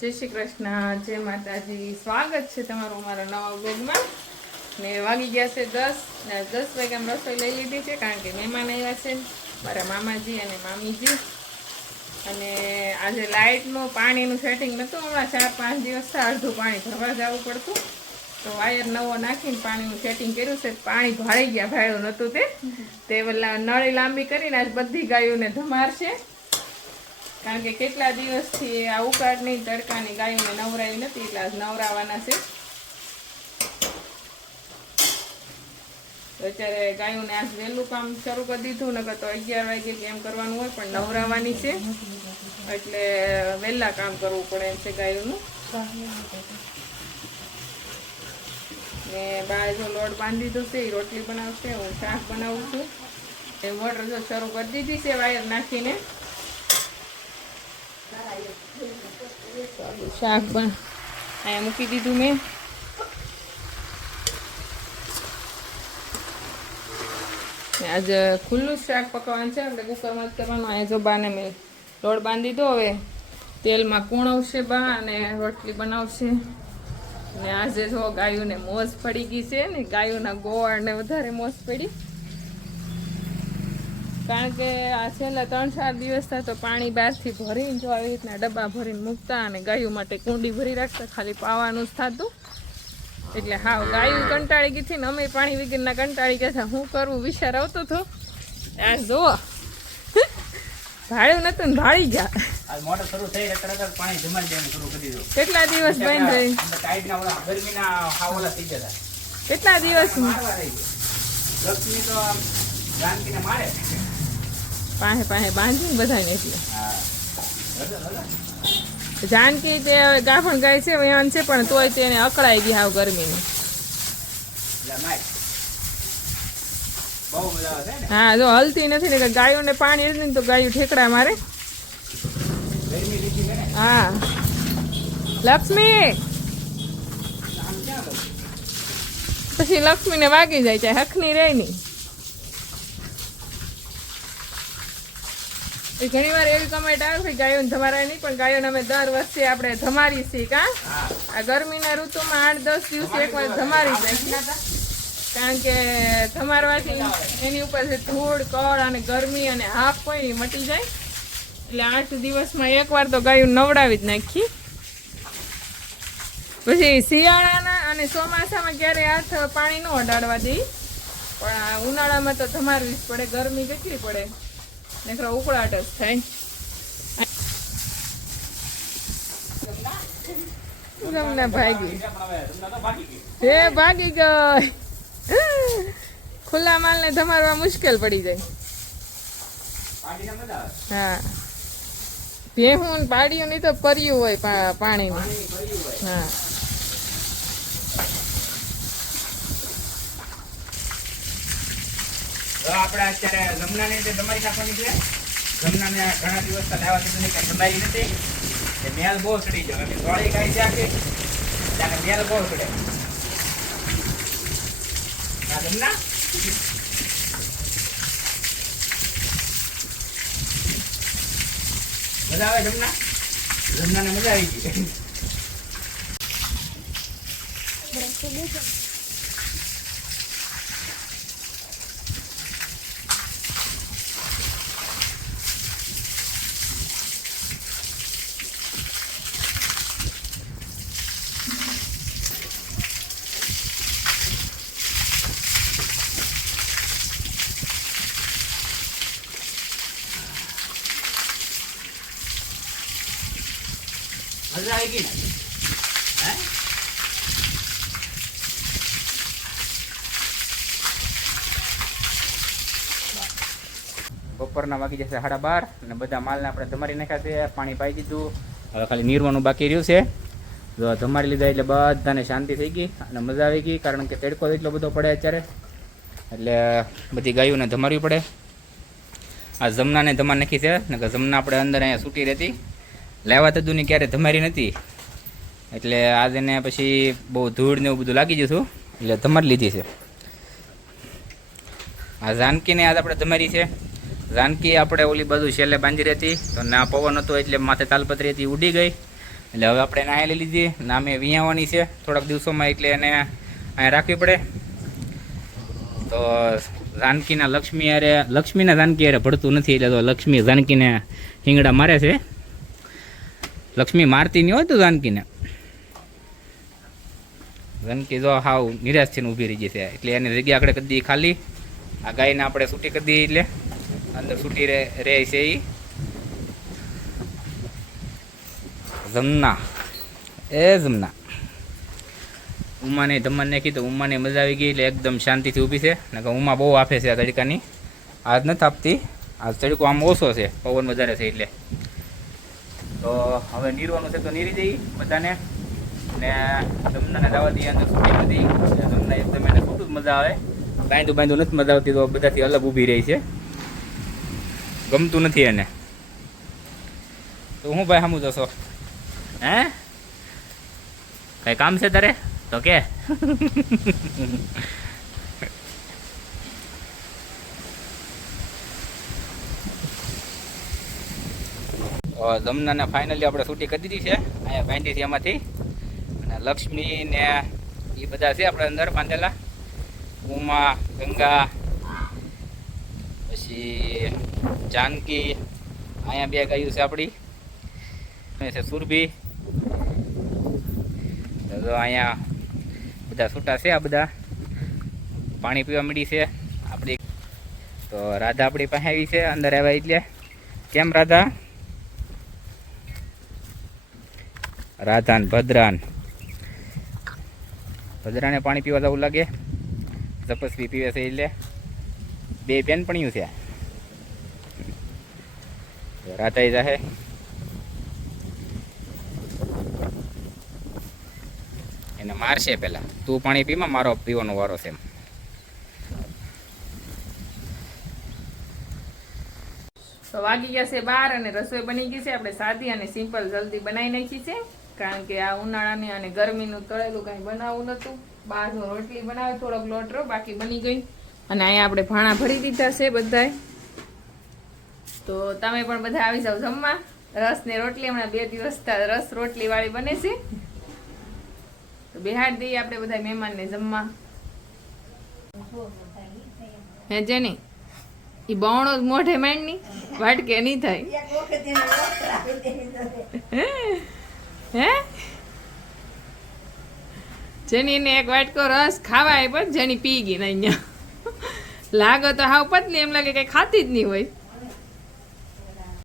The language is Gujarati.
જય શ્રી કૃષ્ણ. જય માતાજી. સ્વાગત છે તમારું અમારા નવા બ્લોગમાં ને વાગી ગયા છે દસ. ને દસ વાગ્યામાં રસોઈ લઈ લીધી છે કારણ કે મહેમાન આવ્યા છે. મારા મામાજી અને મામીજી. અને આજે લાઇટનું પાણીનું સેટિંગ નહોતું. હમણાં ચાર પાંચ દિવસથી અડધું પાણી ભરવા જવું પડતું. તો વાયર નવો નાખીને પાણીનું સેટિંગ કર્યું છે. પાણી ભરાઈ ગયા ભાયું નહોતું તે. તે વલ્લા નળી લાંબી કરીને આજ બધી ગાયોને ધમારશે. કારણ કે કેટલા દિવસથી આ ઉકાળની તડકાની ગાયને નવરાવી નથી, એટલે આજ નવરાવાના છે. તો અત્યારે ગાયોને આજ વહેલું કામ શરૂ કરી દીધું, નકર તો અગિયાર વાગે કે એમ કરવાનું હોય, પણ નવરાવાની છે. એટલે વહેલા કામ કરવું પડે એમ છે ગાયોનું. ને બાય જો લોટ બાંધી દીધો છે એ રોટલી બનાવશે, હું શાક બનાવું છું. એ મોટર જો શરૂ કરી દીધી છે, વાયર નાખીને. શાક પણ અહીંયા મૂકી દીધું મેં. આજે ખુલ્લું જ શાક પકવવાનું છે આપણે કુકરમાં જ કરવાનું. અહીંયા જો બાને મેં લોટ બાંધી દો હવે તેલમાં કૂણવશે બા અને રોટલી બનાવશે. ને આજે જો ગાયોને મોજ પડી ગઈ છે ને, ગાયોના ગોળને વધારે મોજ પડી. કારણ કે આ છેલ્લા ત્રણ ચાર દિવસ તો પાણી બહારથી ભરીને જો આવી રીતના ડબ્બા ભરીને મૂકતા અને ગાયું માટે કુંડી ભરી રાખતા ખાલી પાવાનું જ થતું. એટલે હા ગાયું કંટાળી ગઈ હતી ને અમે પાણી વગરના કંટાળી ગયા હતા. હું કરવું વિચાર આવતો હતો. આ જુઓ. ભાડ્યું નતું ભાળી ગયા. મોટર શરૂ થઈ એટલે પાણી જમાડી દેવાનું શરૂ કરી દીધું કેટલા દિવસ બંધ રહી? ટાઈટના ઓલા ગરમીના હાવ થઈ ગયા કેટલા દિવસ. લક્ષ્મી તો જાનકીને મારે. પાસે પાસે બાંધીને બધાને રડો. જાનકી તે ગાભણ ગાય છે, વયાન છે, પણ તોય તેને અકળાઈ ગઈ હાવ ગરમીની છે હા, જો હલતી નથી ને ગાયોને પાણી ને તો ગાયું ઠેકડા મારે છે હા લક્ષ્મી? પછી લક્ષ્મીને વાગી જાય ચાહે હખની રહે નહીં એ ઘણી વાર એવી કમેન્ટ આવે કે ગાયોને ધમારાય નહીં પણ ગાયોને અમે દર વર્ષે આપણે ધમારી છીએ કા? આ ગરમીના ઋતુમાં આઠ દસ દિવસે એક વાર ધમારી જાય કારણ કે ધમારવાથી એની ઉપર ધૂળ કળ અને ગરમી અને હાફ ને મટી જાય. એટલે આઠ દિવસમાં એકવાર તો ગાયું નવડાવી જ નાખી. પછી શિયાળાના અને ચોમાસામાં ક્યારે હાથ પાણી ન અડાડવા દઈ પણ આ ઉનાળામાં તો ધમારવી જ પડે ગરમી કેટલી પડે? નકરો ઉકળાટ જ થાય. તમને ભાગી. હે, ભાગી ગઈ. ખુલ્લા માલને ધમારવા મુશ્કેલ પડી જાય. હા. ભેહું પાડ્યું નહીં તો પર્યું હોય પા- પાણીનું પાણી ભર્યું હોય હા. હવે આપણે અત્યારે જમનાને જે દમાઈ નાખવાની છે, જમનાને ઘણા દિવસ લાવ્યા છે કઈ દમાઈ નથી. એ મેલ બહુ ચડી ગયો. અને ધોળી ગાય છે આખી. ત્યારે મેલ બહુ ચડે આ જમના? મજા આવે જમના? જમનાને મજા આવી ગઈ. મજા આવી ગઈ હે? બપોરના વાગી જશે સાડા બાર અને બધા માલને આપણે ધમારી નાખ્યા છે, પાણી પાઈ દીધું. હવે ખાલી નીરવાનું બાકી રહ્યું છે. જો ધમારી લીધા એટલે બધાને શાંતિ થઈ ગઈ અને મજા આવી ગઈ, કારણ કે તડકો એટલો બધો પડે અત્યારે. એટલે બધી ગાયોને ધમારવી પડે. આ જમનાને ધમાર નાખી છે ને કે જમના આપણે અંદર અહીંયા સૂટી રહેતી. લેવા તદુની ક્યારે ધમારી નથી. એટલે આજ એને પછી બહુ ધૂળ ને એવું બધું લાગી હતું. એટલે ધમારી લીધી છે. આ જાનકીને આજ આપણે ધમારી છે. જાનકી આપણે ઓલી બાજુ છેલ્લે બાંધી રહેતી. તો ના પવન હતો એટલે માથે તાલપત્રી હતી, ઉડી ગઈ. એટલે હવે આપણે ના અહીંયા લઈ લીધી. નામે વિયાવાની છે. થોડાક દિવસોમાં એટલે એને અહીંયા રાખવી પડે. તો જાનકીના લક્ષ્મી અરે લક્ષ્મીના જાનકી અરે ભળતું નથી. એટલે તો લક્ષ્મી જાનકીને હિંગડા મારે છે. લક્ષ્મી મારતી નહીં હોય તો જાનકીને. જાનકી જો હાવ નિરાશ થઈને ઊભી રહી છે એટલે એની જગ્યા આપણે કદી ખાલી. આ ગાયને આપણે છૂટી કરી દઈએ એટલે. અંદર છૂટી રહે છે એ જમના. એ જમના. ઉમાને ધમન કીધું ઉમાને મજા આવી ગઈ એટલે એકદમ શાંતિથી ઊભી છે. ને ઉમા બહુ આપે છે આ તડકાની. આજ નથી આપતી. આજ તડકો આમ ઓછો છે. પવન વધારે છે એટલે. તો હવે નીરવાનું છે તો નીરી જઈ બધાને. ને જમનાને દાવા દઈએ, અંદર છૂટી બધી જમના એકદમ એને જ મજા આવે. બાંધું બાંધું નથી મજા આવતી, તો બધાથી અલગ ઊભી રહી છે. ગમતું નથી એને. તો હું ભાઈ સામું જશો? હે? કઈ કામ છે તારે? તો કે. જમનાને ફાઇનલી આપણે છૂટી કરી દીધી છે. અહીંયા બાંધી છે એમાંથી. અને લક્ષ્મી ને એ બધા છે આપણે અંદર બાંધેલા. ઉમા, ગંગા, પછી જાનકી, અહીંયા બે ગાયું છે આપણી. છે સુરભી. તો અહીંયા બધા છૂટા છે આ બધા. પાણી પીવા મળી છે આપણી. તો રાધા આપણી પાસે આવી છે. અંદર આવ્યા એટલે. કેમ રાધા? રાધાન, ભદ્રાન. ભદ્રાને પાણી પીવા જવું લાગે? તપસ્વી પીવે છે એટલે. બે બેનપણીયું છે. રાધાઈ જાહે. એને મારશે પેલા. તું પાણી પીમાં મારો પીવાનો વારો છે એમ. તો વાગી ગયા છે બાર અને રસોઈ બની ગઈ છે. આપણે સાદી અને સિમ્પલ જલ્દી બનાવી નાખી છે. કારણ કે આ ઉનાળાની અને ગરમીનું તળેલું કાંઈ બનાવવું નહોતું. બહારનું રોટલી બનાવે થોડોક લોટ રહ્યો બાકી બની ગઈ અને અહીંયા આપણે ભાણા ભરી દીધા છે બધાય. તો તમે પણ બધા આવી જાઓ જમવા. રસ ને રોટલી હમણાં બે દિવસ રસ રોટલી વાળી બને છે. તો બિહાર દઈએ આપણે બધા મહેમાનને જમવા. હે જેની? એ બવણો મોઢે માંડની. વાટકે નહીં થાય. હે? જેની એને એક વાટકો રસ ખાવાય પણ જેની પી ગઈ ને અહીંયા. લાગે તો હાવ પતલી, એમ લાગે કઈ ખાતી જ નહીં હોય.